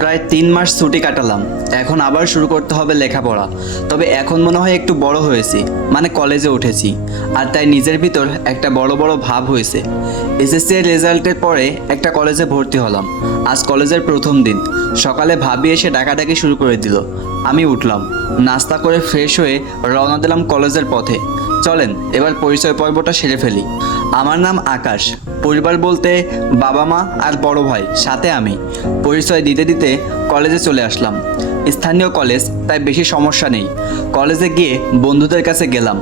প্রায় 3 মাস ছুটি কাটালাম। এখন আবার শুরু করতে হবে লেখাপড়া। তবে এখন মনে হয় একটু বড় হয়েছি, মানে কলেজে উঠেছি। আর তাই নিজের ভিতর একটা বড় বড় ভাব হয়েছে। এসএসসি এর রেজাল্টের পরে একটা কলেজে ভর্তি হলাম। আজ কলেজের প্রথম দিন। সকালে ভাবি এসে ডাকাডাকি শুরু করে দিল। আমি উঠলাম, নাস্তা করে ফ্রেশ হয়ে রওনা দিলাম কলেজের পথে। চলেন এবার পরিচয় পর্বটা সেরে ফেলি। আমার নাম আকাশ। পরিবার বলতে বাবা মা আর বড় ভাই, সাথে আমি। পরিচয় দিতে দিতে কলেজে চলে আসলাম। স্থানীয় কলেজ, তাই বেশি সমস্যা নেই। কলেজে গিয়ে বন্ধুদের কাছে গেলাম।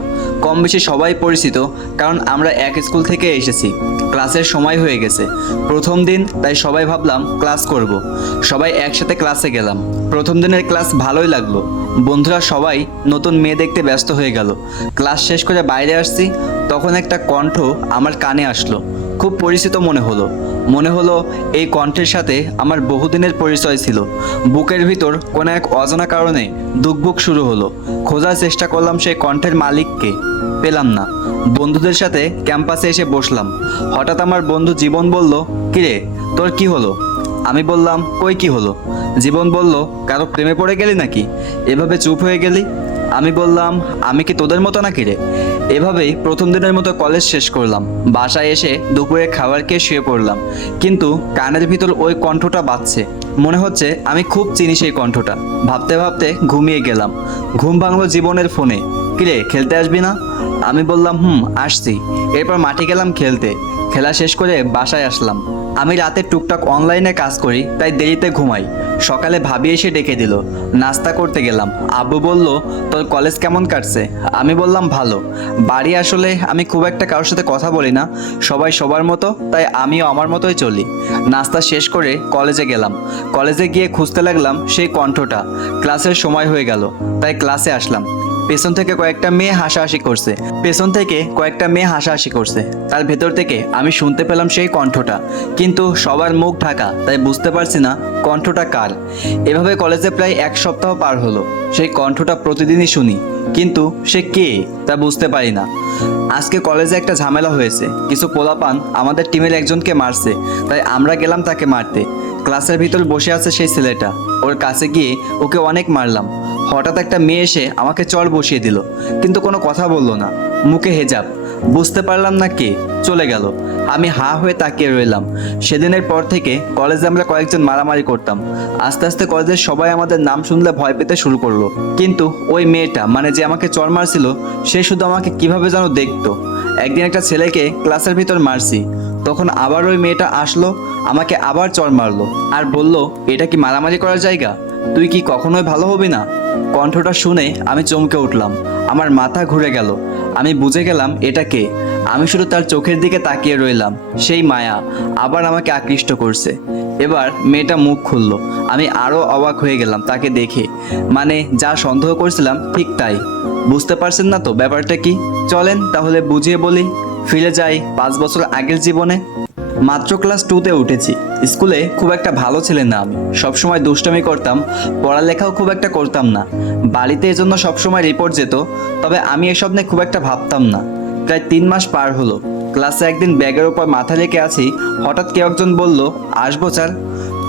কম বেশি সবাই পরিচিত, কারণ আমরা এক স্কুল থেকে এসেছি। ক্লাসের সময় হয়ে গেছে, প্রথম দিন, তাই সবাই ভাবলাম ক্লাস করব। সবাই একসাথে ক্লাসে গেলাম। প্রথম দিনের ক্লাস ভালোই লাগলো। বন্ধুরা সবাই নতুন মেয়ে দেখতে ব্যস্ত হয়ে গেল। ক্লাস শেষ করে বাইরে আসছি, তখন একটা কণ্ঠ আমার কানে আসলো। খুব পরিচিত মনে হলো এই কণ্ঠের সাথে আমার বহুদিনের পরিচয় ছিল। বুকের ভিতর কোনো এক অজানা কারণে দুকবুক শুরু হলো। খোঁজার চেষ্টা করলাম সেই কণ্ঠের মালিককে, পেলাম না। বন্ধুদের সাথে ক্যাম্পাসে এসে বসলাম। হঠাৎ আমার বন্ধু জীবন বলল, কিরে তোর কি হলো? আমি বললাম, কই কি হলো? জীবন বলল, কারো প্রেমে পড়ে গেলি নাকি? এভাবে চুপ হয়ে গেলি? আমি বললাম, আমি কি তোদের মতো নাকি রে? এভাবেই প্রথম দিনের মতো কলেজ শেষ করলাম। বাসায় এসে দুপুরে খাবার খেয়ে শুয়ে পড়লাম। কিন্তু কানের ভিতর ওই কণ্ঠটা বাজছে। মনে হচ্ছে আমি খুব চিনি সেই কণ্ঠটা। ভাবতে ভাবতে ঘুমিয়ে গেলাম। ঘুম ভাঙলো জীবনের ফোনে। কিরে খেলতে আসবি না? আমি বললাম, আসছি। এরপর মাঠে গেলাম খেলতে। খেলা শেষ করে বাসায় আসলাম। আমি রাতে টুকটাক অনলাইনে কাজ করি, তাই দেরিতে ঘুমাই। সকালে ভাবি এসে ডেকে দিল। নাস্তা করতে গেলাম। আব্বু বলল, তোর কলেজ কেমন কাটছে? আমি বললাম, ভালো। বাড়ি আসলে আমি খুব একটা কারোর সাথে কথা বলি না। সবাই সবার মতো, তাই আমিও আমার মতোই চলি। নাস্তা শেষ করে কলেজে গেলাম। কলেজে গিয়ে খুঁজতে লাগলাম সেই কণ্ঠটা। ক্লাসের সময় হয়ে গেল, তাই ক্লাসে আসলাম। পেছন থেকে কয়েকটা মেয়ে হাসাহাসি করছে। তার ভেতর থেকে আমি শুনতে পেলাম সেই কণ্ঠটা, কিন্তু সবার মুখ ঢাকা, তাই বুঝতে পারছি না কণ্ঠটা কার। এভাবে কলেজে প্রায় 1 সপ্তাহ পার হলো। সেই কণ্ঠটা প্রতিদিনই শুনি, কিন্তু সে কে তা বুঝতে পারি না। আজকে কলেজে একটা ঝামেলা হয়েছে। কিছু পোলাপান আমাদের টিমের একজনকে মারছে, তাই আমরা গেলাম তাকে মারতে। ক্লাসের ভিতর বসে আছে সেই ছেলেটা। ওর কাছে গিয়ে ওকে অনেক মারলাম। হঠাৎ একটা মেয়ে এসে আমাকে চড় বসিয়ে দিল, কিন্তু কোনো কথা বললো না। মুখে হেজাব, বুঝতে পারলাম না কে। চলে গেল। আমি হা হয়ে তাকিয়ে রইলাম। সেদিনের পর থেকে কলেজে আমরা কয়েকজন মারামারি করতাম। আস্তে আস্তে কলেজের সবাই আমাদের নাম শুনলে ভয় পেতে শুরু করলো। কিন্তু ওই মেয়েটা, মানে যে আমাকে চড় মারছিল, সে শুধু আমাকে কিভাবে যেন দেখতো। একদিন একটা ছেলেকে ক্লাসের ভিতর মারছি, তখন আবার ওই মেয়েটা আসলো, আমাকে আবার চড় মারলো আর বলল, এটা কি মারামারি করার জায়গা? তুই কি কখনোই ভালো হবি না? কণ্ঠটা শুনে আমি চমকে উঠলাম। আমার মাথা ঘুরে গেল। আমি বুঝে গেলাম এটা কে। আমি শুধু তার চোখের দিকে তাকিয়ে রইলাম। সেই মায়া আবার আমাকে আকৃষ্ট করছে। এবার মেয়েটা মুখ খুলল। আমি আরও অবাক হয়ে গেলাম তাকে দেখে। মানে যা সন্দেহ করছিলাম ঠিক তাই। বুঝতে পারছেন না তো ব্যাপারটা কি? চলেন তাহলে বুঝিয়ে বলি। ফিরে যাই 5 বছর আগের জীবনে। মাত্র ক্লাস 2তে উঠেছি। স্কুলে খুব একটা ভালো ছিলেন না আমি। সবসময় দুষ্টামি করতাম, পড়ালেখাও খুব একটা করতাম না। বাড়িতে এজন্য সবসময় রিপোর্ট যেত, তবে আমি এসব নিয়ে খুব একটা ভাবতাম না। প্রায় 3 মাস পার হলো। ক্লাসে একদিন ব্যাগের ওপর মাথা রেখে আছি, হঠাৎ কেউ একজন বলল, আসবো স্যার?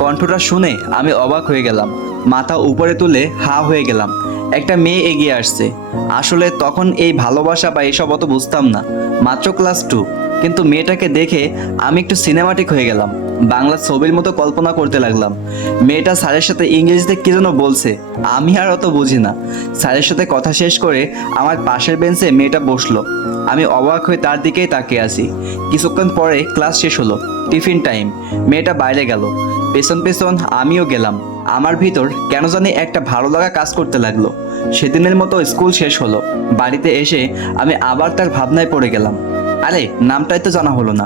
কণ্ঠটা শুনে আমি অবাক হয়ে গেলাম। মাথা উপরে তুলে হা হয়ে গেলাম। একটা মেয়ে এগিয়ে আসছে। আসলে তখন এই ভালোবাসা বা এসব অত বুঝতাম না, মাত্র ক্লাস 2। কিন্তু মেয়েটাকে দেখে আমি একটু সিনেমাটিক হয়ে গেলাম। বাংলা ছবির মতো কল্পনা করতে লাগলাম। মেয়েটা স্যারের সাথে ইংরেজিতে কি যেন বলছে, আমি আর অত বুঝি না। স্যারের সাথে কথা শেষ করে আমার পাশের বেঞ্চে মেয়েটা বসলো। আমি অবাক হয়ে তার দিকেই তাকিয়ে আছি। কিছুক্ষণ পরে ক্লাস শেষ হলো, টিফিন টাইম। মেয়েটা বাইরে গেল, পেছন পেছন আমিও গেলাম। আমার ভিতর কেন জানি একটা ভালো লাগা কাজ করতে লাগলো। সেদিনের মতো স্কুল শেষ হলো। বাড়িতে এসে আমি আবার তার ভাবনায় পড়ে গেলাম। আরে নামটাই তো জানা হলো না।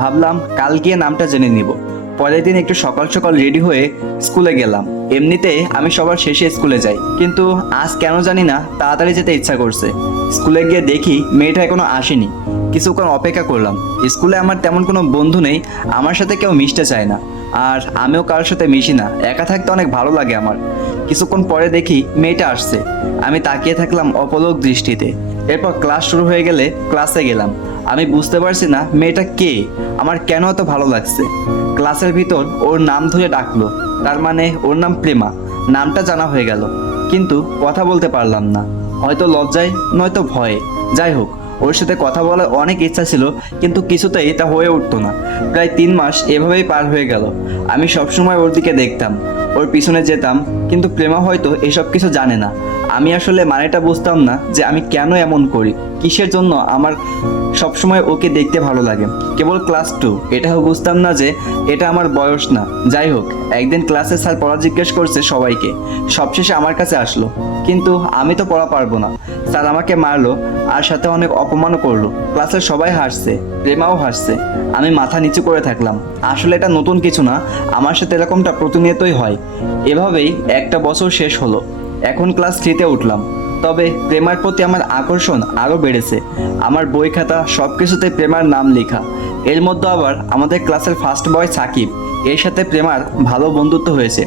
ভাবলাম কাল গিয়ে নামটা জেনে নিব। পরের দিন একটু সকাল সকাল রেডি হয়ে স্কুলে গেলাম। এমনিতে আমি সবার শেষে স্কুলে যাই, কিন্তু আজ কেন জানি না তাড়াতাড়ি যেতে ইচ্ছা করছে। স্কুলে গিয়ে দেখি মেয়েটা এখনো আসেনি। কিছুক্ষণ অপেক্ষা করলাম। স্কুলে আমার তেমন কোনো বন্ধু নেই, আমার সাথে কেউ মিশতে চায় না। আর আমিও কারোর সাথে মিশি না, একা থাকতে অনেক ভালো লাগে আমার। কিছুক্ষণ পরে দেখি মেয়েটা আসছে। আমি তাকিয়ে থাকলাম অপলক দৃষ্টিতে। এরপর ক্লাস শুরু হয়ে গেলে ক্লাসে গেলাম। আমি বুঝতে পারছি না মেয়েটা কে, আমার কেন এত ভালো লাগছে। ক্লাসের ভিতর ওর নাম ধরে ডাকলো, তার মানে ওর নাম প্রেমা। নামটা জানা হয়ে গেল, কিন্তু কথা বলতে পারলাম না, হয়তো লজ্জায় নয়তো ভয়ে। যাই হোক, ওর সাথে কথা বলার অনেক ইচ্ছা ছিল, কিন্তু কিছুতেই তা হয়ে উঠতো না। প্রায় 3 মাস এভাবেই পার হয়ে গেল। আমি সবসময় ওর দিকে দেখতাম, ওর পিছনে যেতাম, কিন্তু প্রেমা হয়তো এসব কিছু জানে না। আমি আসলে মানেটা বুঝতাম না যে আমি কেন এমন করি, কিসের জন্য আমার সবসময় ওকে দেখতে ভালো লাগে। কেবল ক্লাস 2 এটাও বুঝতাম না যে এটা আমার বয়স না। যাই হোক, একদিন ক্লাসে স্যার পড়া জিজ্ঞেস করছে সবাইকে, সবশেষে আমার কাছে আসলো, কিন্তু আমি তো পড়া পারবো না। স্যার আমাকে মারলো আর সাথে অনেক অপমানও করলো। ক্লাসের সবাই হাসছে, প্রেমাও হাসছে, আমি মাথা নিচু করে থাকলাম। আসলে এটা নতুন কিছু না, আমার সাথে এরকমটা প্রতিনিয়তই হয়। এভাবেই একটা বছর শেষ হলো। এখন ক্লাস 3-তে উঠলাম, তবে প্রেমার প্রতি আমার আকর্ষণ আরও বেড়েছে। আমার বই খাতা সব কিছুতে প্রেমার নাম লেখা। এর মধ্যে আবার আমাদের ক্লাসের ফার্স্ট বয় সাকিব, এর সাথে প্রেমার ভালো বন্ধুত্ব হয়েছে,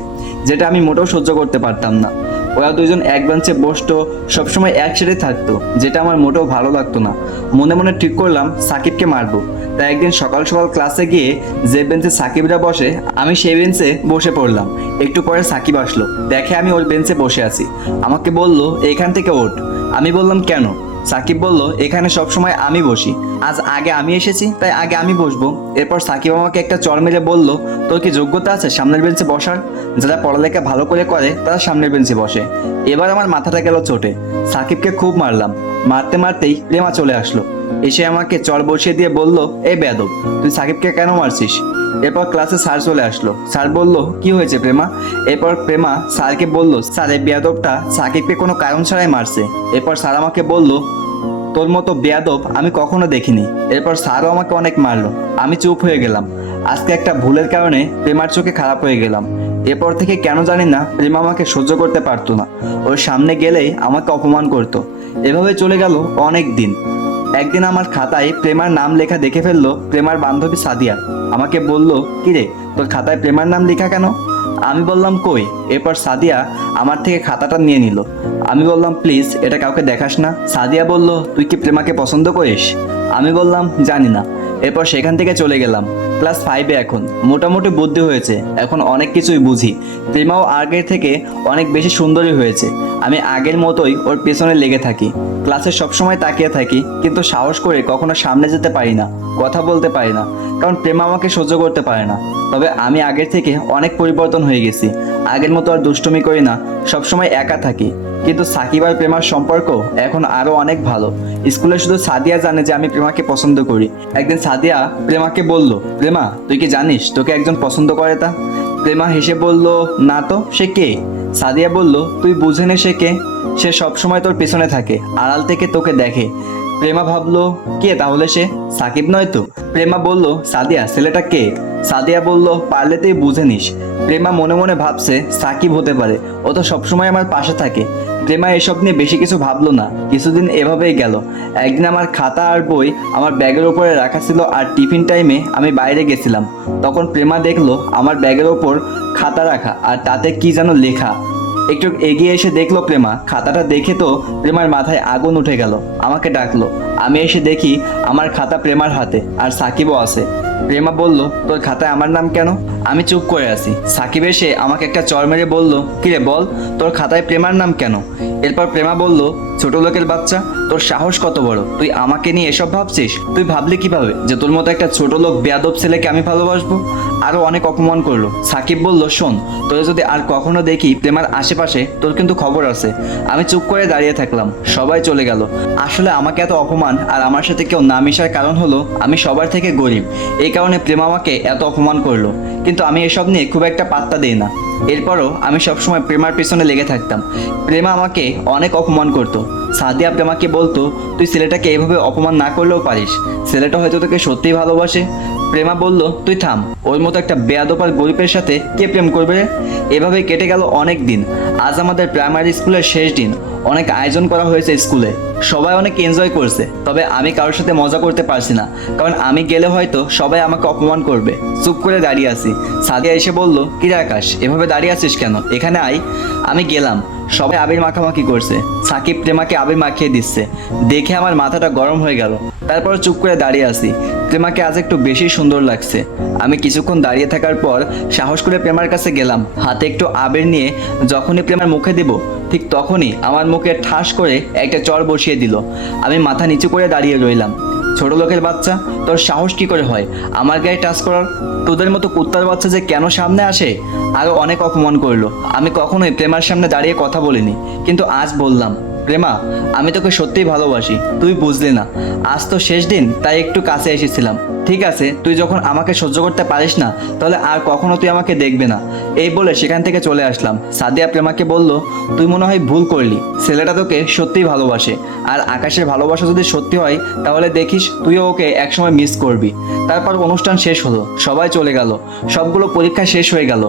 যেটা আমি মোটেও সহ্য করতে পারতাম না। ওরা দুজন এক বেঞ্চে বসতো, সবসময় একসাথে থাকতো, যেটা আমার মোটেও ভালো লাগতো না। মনে মনে ঠিক করলাম সাকিবকে মারবো। তাই একদিন সকাল সকাল ক্লাসে গিয়ে যে বেঞ্চে সাকিবরা বসে, আমি সেই বেঞ্চে বসে পড়লাম। একটু পরে সাকিব আসলো, দেখে আমি ওর বেঞ্চে বসে আছি, আমাকে বলল এখান থেকে ওঠ। আমি বললাম কেন? সাকিব বলল এখানে সবসময় আমি বসি, আজ আগে আমি এসেছি তাই আগে আমি বসবো। এরপর সাকিব আমাকে একটা চড় মেরে বলল, তোর কি যোগ্যতা আছে সামনের বেঞ্চে বসার? যারা পড়ালেখা ভালো করে করে তারা সামনের বেঞ্চে বসে। এবার আমার মাথাটা গেল চোটে, সাকিবকে খুব মারলাম। মারতে মারতেই প্রেমা চলে আসলো, এসে আমাকে চড় বসিয়ে দিয়ে বলল, এই বেয়াদব, তুই সাকিবকে কেন মারছিস? এরপর ক্লাসে স্যার চলে আসলো। স্যার বলল, কি হয়েছে প্রেমা? এরপর প্রেমা স্যারকে বলল, স্যার এই বেয়াদবটা সাকিবকে কোনো কারণ ছাড়াই মারছে। এরপর স্যার আমাকে বলল, তোর মতো বেয়াদব আমি কখনো দেখিনি। এরপর স্যারও আমাকে অনেক মারলো। আমি চুপ হয়ে গেলাম। আজকে একটা ভুলের কারণে প্রেমার চোখে খারাপ হয়ে গেলাম। এরপর থেকে কেন জানি না প্রেমা আমাকে সহ্য করতে পারতো না, ওর সামনে গেলেই আমাকে অপমান করতো। এভাবে চলে গেল অনেক দিন। একদিন আমার খাতায় প্রেমার নাম লেখা দেখে ফেললো প্রেমার বান্ধবী সাদিয়া। আমাকে বলল, কিরে তোর খাতায় প্রেমার নাম লেখা কেন? আমি বললাম কই। এরপর সাদিয়া আমার থেকে খাতাটা নিয়ে নিল। আমি বললাম, প্লিজ এটা কাউকে দেখাস না। সাদিয়া বলল, তুই কি প্রেমাকে পছন্দ করিস? আমি বললাম, জানি না। এরপর সেখান থেকে চলে গেলাম। ক্লাস 5-এ এখন মোটামুটি বুদ্ধি হয়েছে, এখন অনেক কিছুই বুঝি। প্রেমাও আগের থেকে অনেক বেশি সুন্দরী হয়েছে। আমি আগের মতোই ওর পেছনে লেগে থাকি, ক্লাসে সবসময় তাকিয়ে থাকি, কিন্তু সাহস করে কখনো সামনে যেতে পারি না, কথা বলতে পারি না, কারণ প্রেমা আমাকে সহ্য করতে পারে না। তবে আমি আগের থেকে অনেক পরিবর্তন হয়ে গেছি, আগের মতো আর দুষ্টুমি করি না, সবসময় একা থাকি। কিন্তু সাকিব আর প্রেমার সম্পর্ক এখন আরো অনেক ভালো। স্কুলে শুধু সাদিয়া জানে যে আমি প্রেমাকে পছন্দ করি। একদিন সাদিয়া প্রেমাকে বলল, প্রেমা তুই কি জানিস তোকে একজন পছন্দ করে তা? প্রেমা হেসে বলল, না তো, সে কে? সাদিয়া বলল, তুই বুঝে নে সে কে, সে সবসময় তোর পেছনে থাকে, আড়াল থেকে তোকে দেখে। প্রেমা ভাবলো, কে তাহলে সে? সাকিব নয় তো? প্রেমা বলল, সাদিয়া ছেলেটা কে? সাদিয়া বলল, পারলে তুই বুঝে নিস। প্রেমা মনে মনে ভাবছে সাকিব হতে পারে, ও তো সবসময় আমার পাশে থাকে। প্রেমা এসব নিয়ে বেশি কিছু ভাবলো না। কিছুদিন এভাবেই গেল। একদিন আমার খাতা আর বই আমার ব্যাগের উপরে রাখা ছিল, আর টিফিন টাইমে আমি বাইরে গেছিলাম। তখন প্রেমা দেখলো আমার ব্যাগের ওপর খাতা রাখা, আর তাতে কি যেন লেখা। একটু এগিয়ে এসে দেখলো প্রেমা, খাতাটা দেখে তো প্রেমার মাথায় আগুন উঠে গেল। আমাকে ডাকলো, আমি এসে দেখি আমার খাতা প্রেমার হাতে, আর সাকিবও আছে। প্রেমা বলল, তোর খাতায় আমার নাম কেন? আমি চুপ করে আছি। সাকিব এসে আমাকে একটা চড় মেরে বলল, কিরে বল, তোর খাতায় প্রেমার নাম কেন? এরপর প্রেমা বলল, ছোট লোকের বাচ্চা, তোর সাহস কত বড়, তুই আমাকে নিয়ে এসব ভাবছিস? তুই ভাবলি কিভাবে যে তোর মতো একটা ছোট লোক বেয়াদব ছেলেকে আমি ভালোবাসবো? আরো অনেক অপমান করলো। সাকিব বলল, শোন, তোরে যদি আর কখনো দেখি প্রেমার আশেপাশে, তোর কিন্তু খবর আছে। আমি চুপ করে দাঁড়িয়ে থাকলাম, সবাই চলে গেল। আসলে আমাকে এত অপমান আর আমার সাথে কেউ না মিশার কারণ হলো আমি সবার থেকে গরিব, এই কারণে প্রেমা আমাকে এত অপমান করলো। কিন্তু আমি এসব নিয়ে খুব একটা পাত্তা দিই না। এরপরও আমি সবসময় প্রেমার পেছনে লেগে থাকতাম। প্রেমা আমাকে অনেক অপমান করতো। সাদিয়া প্রেমাকে বলতো, তুই ছেলেটাকে এভাবে অপমান না করলেও পারিস, ছেলেটা হয়তো তোকে সত্যিই ভালোবাসে। প্রেমা বলল, তুই থাম, ওর মতো একটা বেয়াদব আর গরিবের সাথে কে প্রেম করবে রে? এভাবে কেটে গেল অনেক দিন। আজ আমাদের প্রাইমারি স্কুলের শেষ দিন। অনেক আয়োজন করা হয়েছে স্কুলে, সবাই অনেক এনজয় করছে। তবে আমি কারোর সাথে মজা করতে পারছি না, কারণ আমি গেলে হয়তো সবাই আমাকে অপমান করবে। চুপ করে দাঁড়িয়ে আছি। সাদিয়া এসে বলল, কিরে আকাশ, এভাবে দাঁড়িয়ে আছিস কেন? এখানে আয়। আমি গেলাম। সবাই আবির মাখামাখি করছে। সাকিব প্রেমাকে আবির মাখিয়ে দিচ্ছে। দেখে আমার মাথাটা গরম হয়ে গেল। তারপর চুপ করে দাঁড়িয়ে আছি। প্রেমাকে আজ একটু বেশি সুন্দর লাগছে। আমি কিছুক্ষণ দাঁড়িয়ে থাকার পর সাহস করে প্রেমার কাছে গেলাম। হাতে একটু আবির নিয়ে যখনই প্রেমার মুখে দিব, ঠিক তখনই আমার মুখে ঠাস করে একটা চড় বসিয়ে দিল। আমি মাথা নিচু করে দাঁড়িয়ে রইলাম। ছোট লোকের বাচ্চা, তোর সাহস কি করে হয় আমার গায়ে টাচ করার? তোদের মতো কুত্তার বাচ্চা যে কেন সামনে আসে? আরও অনেক অপমান করলো। আমি কখনোই প্রেমার সামনে দাঁড়িয়ে কথা বলিনি, কিন্তু আজ বললাম, প্রেমা, আমি তোকে সত্যিই ভালোবাসি, তুই বুঝলি না। আজ তো শেষ দিন, তাই একটু কাছে এসেছিলাম। ঠিক আছে, তুই যখন আমাকে সহ্য করতে পারিস না, তাহলে আর কখনো তুই আমাকে দেখবে না। এই বলে সেখান থেকে চলে আসলাম। সাদিয়া প্রেমাকে বলল, তুই মনে হয় ভুল করলি, ছেলেটা তোকে সত্যিই ভালোবাসে। আর আকাশের ভালোবাসা যদি সত্যি হয়, তাহলে দেখিস তুইও ওকে একসময় মিস করবি। তারপর অনুষ্ঠান শেষ হলো, সবাই চলে গেল, সবগুলো পরীক্ষা শেষ হয়ে গেল।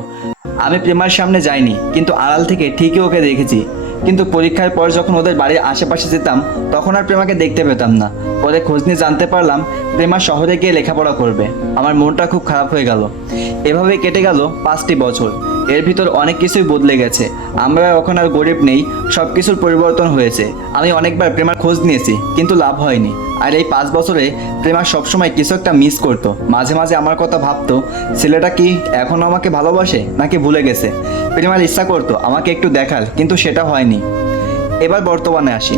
আমি প্রেমার সামনে যাইনি, কিন্তু আড়াল থেকে ঠিকই ওকে দেখেছি। কিন্তু পরীক্ষার পর যখন ওদের বাড়ির আশেপাশে যেতাম, তখন আর প্রেমাকে দেখতে পেতাম না। পরে খোঁজ নিয়ে জানতে পারলাম প্রেমা শহরে গিয়ে লেখাপড়া করবে। আমার মনটা খুব খারাপ হয়ে গেল। এভাবে কেটে গেল 5টি বছর। এর ভিতর অনেক কিছুই বদলে গেছে। আমরা এখন আর গরিব নেই, সব কিছুর পরিবর্তন হয়েছে। আমি অনেকবার প্রেমার খোঁজ নিয়েছি, কিন্তু লাভ হয়নি। আর এই 5 বছরে প্রেমা সবসময় কিছু একটা মিস করতো। মাঝে মাঝে আমার কথা ভাবতো, ছেলেটা কি এখনও আমাকে ভালোবাসে নাকি ভুলে গেছে। প্রেমার ইচ্ছা করতো আমাকে একটু দেখার, কিন্তু সেটা হয়নি। এবার বর্তমানে আসি।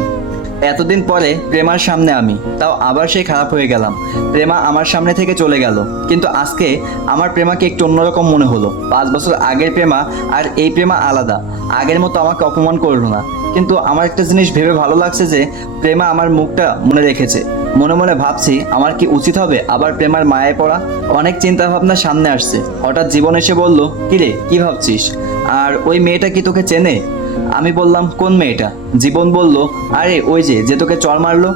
এতদিন পরে প্রেমার সামনে আমি, তাও আবার সেই খারাপ হয়ে গেলাম। প্রেমা আমার সামনে থেকে চলে গেল, কিন্তু আজকে আমার প্রেমাকে একটু অন্যরকম মনে হলো। 5 বছর আগের প্রেমা আর এই প্রেমা আলাদা। আগের মতো আমাকে অপমান করলো না। কিন্তু আমার একটা জিনিস ভেবে ভালো লাগছে যে প্রেমা আমার মুখটা মনে রেখেছে। মনে মনে ভাবছি, আমার কি উচিত হবে আবার প্রেমার মায়ায় পড়া? অনেক চিন্তা ভাবনা সামনে আসছে। হঠাৎ জীবন এসে বলল, কিরে কি ভাবছিস? আর ওই মেয়েটা কি তোকে চেনে? আমি বললাম, কোন মেয়েটা? জীবন বলল, আরে ওই যে তোকে চড় মারলো।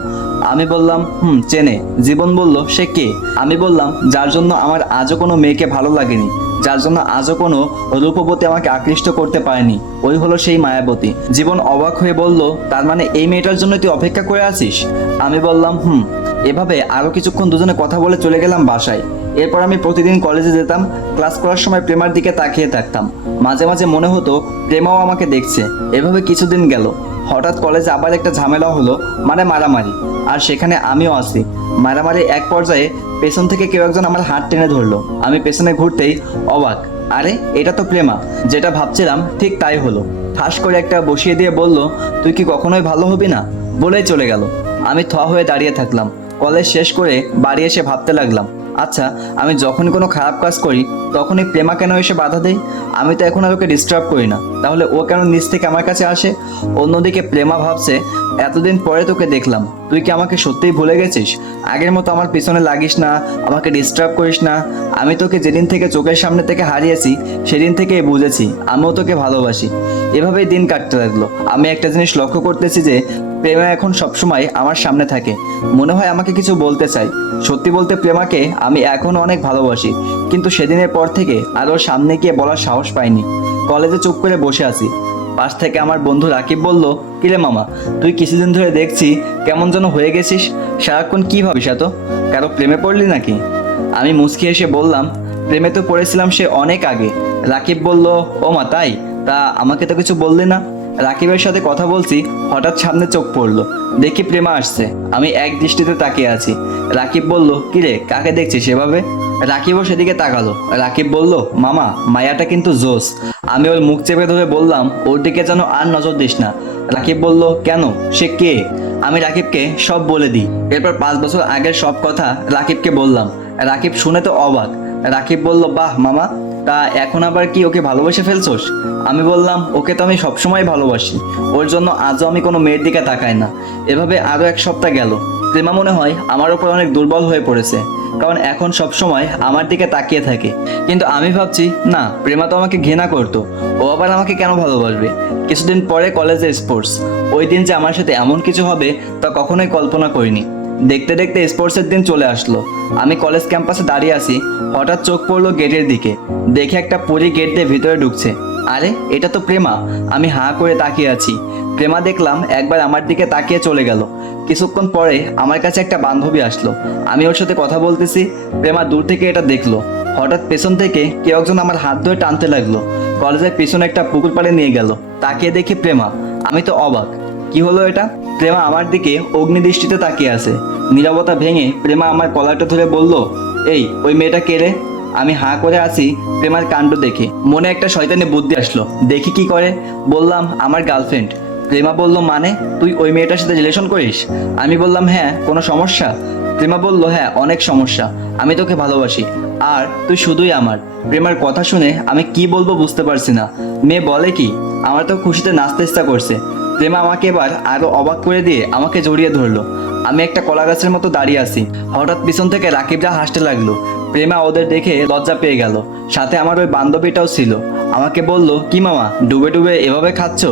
আমি বললাম, চেনে। জীবন বলল, সে কে? আমি বললাম, যার জন্য আমার আজও কোনো মেয়েকে ভালো লাগেনি, যার জন্য আজও কোনো রূপবতী আমাকে আকৃষ্ট করতে পারেনি, ওই হলো সেই মায়াবতী। জীবন অবাক হয়ে বলল, তার মানে এই মেয়েটার জন্য তুই অপেক্ষা করে আছিস? আমি বললাম, এভাবে আরও কিছুক্ষণ দুজনে কথা বলে চলে গেলাম বাসায়। এরপর আমি প্রতিদিন কলেজে যেতাম। ক্লাস করার সময় প্রেমার দিকে তাকিয়ে থাকতাম। মাঝে মাঝে মনে হতো প্রেমাও আমাকে দেখছে। এভাবে কিছুদিন গেল। হঠাৎ কলেজে আবার একটা ঝামেলা হলো, মানে মারামারি। আর সেখানে আমিও আছি। মারামারি এক পর্যায়ে পেছন থেকে কেউ একজন আমার হাত টেনে ধরলো। আমি পেছনে ঘুরতেই অবাক, আরে এটা তো প্রেমা। যেটা ভাবছিলাম ঠিক তাই হলো। ঠাস করে একটা বসিয়ে দিয়ে বলল, তুই কি কখনোই ভালো হবি না? বলেই চলে গেল। আমি থ হয়ে দাঁড়িয়ে থাকলাম। কলেজ শেষ করে বাড়ি এসে ভাবতে লাগলাম, আচ্ছা, আমি যখনই কোনো খারাপ কাজ করি তখনই প্রেমা কেন এসে বাধা দেয়? আমি তো এখন আর ওকে ডিস্টার্ব করি না, তাহলে ও কেন নিজ থেকে আমার কাছে আসে? অন্যদিকে প্রেমা ভাবছে, এতদিন পরে তোকে দেখলাম, তুই কি আমাকে সত্যিই ভুলে গেছিস? আগের মতো আমার পিছনে লাগিস না, আমাকে ডিস্টার্ব করিস না। আমি তোকে যেদিন থেকে চোখের সামনে থেকে হারিয়েছি, সেদিন থেকেই বুঝেছি আমিও তোকে ভালোবাসি। এভাবেই দিন কাটতে লাগলো। আমি একটা জিনিস লক্ষ্য করতেছি যে প্রেমা এখন সবসময় আমার সামনে থাকে। মনে হয় আমাকে কিছু বলতে চাই। সত্যি বলতে প্রেমাকে আমি এখনও অনেক ভালোবাসি, কিন্তু সেদিনের পর থেকে আর ওর সামনে গিয়ে বলার সাহস পাইনি। কলেজে চুপ করে বসে আছি। পাশ থেকে আমার বন্ধু রাকিব বলল, কিরে মামা, তুই কিছুদিন ধরে দেখছি কেমন যেন হয়ে গেছিস। সারাক্ষণ কি ভাবিস এত? কারো প্রেমে পড়লি নাকি? আমি মুচকি এসে বললাম, প্রেমে তো পড়েছিলাম সে অনেক আগে। রাকিব বলল, ও মা তাই? তা আমাকে তো কিছু বললি না। রাকিবের সাথে কথা বলছি, হঠাৎ সামনে চোখ পড়লো। দেখি প্রেমা আসছে। আমি এক দৃষ্টিতে তাকিয়ে আছি। রাকিব বলল, কিরে কাকে দেখছিস এভাবে? রাকিবও সেদিকে তাকালো। রাকিব বলল, মামা, মায়াটা কিন্তু জোস। আমি ওর মুখ চেপে ধরে বললাম, ওর দিকে যেন আর নজর দিস না। রাকিব বলল, কেন, সে কে? আমি রাকিবকে সব বলে দিই। এরপর 5 বছর আগের সব কথা রাকিবকে বললাম। রাকিব শুনে তো অবাক। রাকিব বলল, বাহ মামা, তা এখন আবার কি ওকে ভালোবেসে ফেলছোস? আমি বললাম, ওকে তো আমি সবসময় ভালোবাসি, ওর জন্য আজও আমি কোনো মেয়ের দিকে তাকাই না। এভাবে আরও 1 সপ্তাহ গেল। প্রেমা মনে হয় আমার ওপর অনেক দুর্বল হয়ে পড়েছে, কারণ এখন সব সময় আমার দিকে তাকিয়ে থাকে। কিন্তু আমি ভাবছি, না, প্রেমা তো আমাকে ঘৃণা করতো, ও আবার আমাকে কেন ভালোবাসবে? কিছুদিন পরে কলেজে স্পোর্টস। ওই দিন যে আমার সাথে এমন কিছু হবে তা কখনোই কল্পনা করিনি। দেখতে দেখতে স্পোর্টসের দিন চলে আসলো। আমি কলেজ ক্যাম্পাসে দাঁড়িয়ে আছি। হঠাৎ চোখ পড়লো গেটের দিকে। দেখে একটা পরী গেট দিয়ে ভিতরে ঢুকছে। আরে এটা তো প্রেমা। আমি হাঁ করে তাকিয়ে আছি। প্রেমা দেখলাম একবার আমার দিকে তাকিয়ে চলে গেল। কিছুক্ষণ পরে আমার কাছে একটা বান্ধবী আসলো। আমি ওর সাথে কথা বলতেছি। প্রেমা দূর থেকে এটা দেখলো। হঠাৎ পেছন থেকে কেউ একজন আমার হাত ধরে টানতে লাগলো। কলেজের পিছনে একটা পুকুর পাড়ে নিয়ে গেল। তাকিয়ে দেখি প্রেমা। আমি তো অবাক, কি হলো এটা? প্রেমা আমার দিকে অগ্নিদৃষ্টিতে তাকিয়ে আছে। নীরবতা ভেঙে প্রেমা আমার কলারটা ধরে বলল, এই ওই মেয়েটা কে রে? আমি হাঁ করে আছি প্রেমার কাণ্ড দেখে। মনে একটা শয়তানি বুদ্ধি আসলো, দেখি কি করে। বললাম, আমার গার্লফ্রেন্ড। প্রেমা বলল, মানে তুই ওই মেয়েটার সাথে রিলেশন করিস? আমি বললাম, হ্যাঁ। কোনো সমস্যা? প্রেমা বলল, হ্যাঁ অনেক সমস্যা। আমি তোকে ভালোবাসি, আর তুই শুধুই আমার। প্রেমার কথা শুনে আমি কি বলবো বুঝতে পারছি না। মেয়ে বলে কি? আমার তো খুশিতে নাচতে ইচ্ছা করছে। প্রেমা আমাকে এবার আরো অবাক করে দিয়ে আমাকে জড়িয়ে ধরলো। আমি একটা কলা গাছের মতো দাঁড়িয়ে আছি। হঠাৎ পিছন থেকে রাকিবরা হাসতে লাগলো। প্রেমা ওদের দেখে লজ্জা পেয়ে গেল। সাথে আমার ওই বান্ধবীটাও ছিল। আমাকে বলল, কি মামা ডুবে ডুবে এভাবে খাচ্ছ?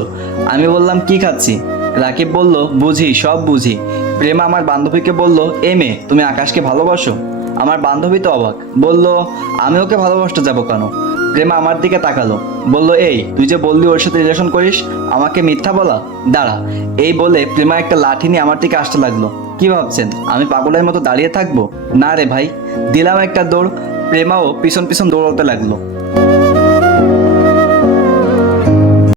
আমি বললাম, কি খাচ্ছি? রাকিব বলল, বুঝি, সব বুঝি। প্রেমা আমার বান্ধবীকে বলল, এ মেয়ে তুমি আকাশকে ভালোবাসো? আমার বান্ধবী তো অবাক, বলল, আমি ওকে ভালোবাসতে যাবো কেন? প্রেমা আমার দিকে তাকালো, বলল, এই তুই যে বললি ওর সাথে রিলেশন করিস, আমাকে মিথ্যা বলা? দাঁড়া। এই বলে প্রেমা একটা লাঠি নিয়ে আমার দিকে আসতে লাগলো। কি ভাবছেন আমি পাগলের মতো দাঁড়িয়ে থাকবো? না রে ভাই। দিলাম একটা দৌড়। প্রেমাও পিছন পিছন দৌড়াতে লাগলো।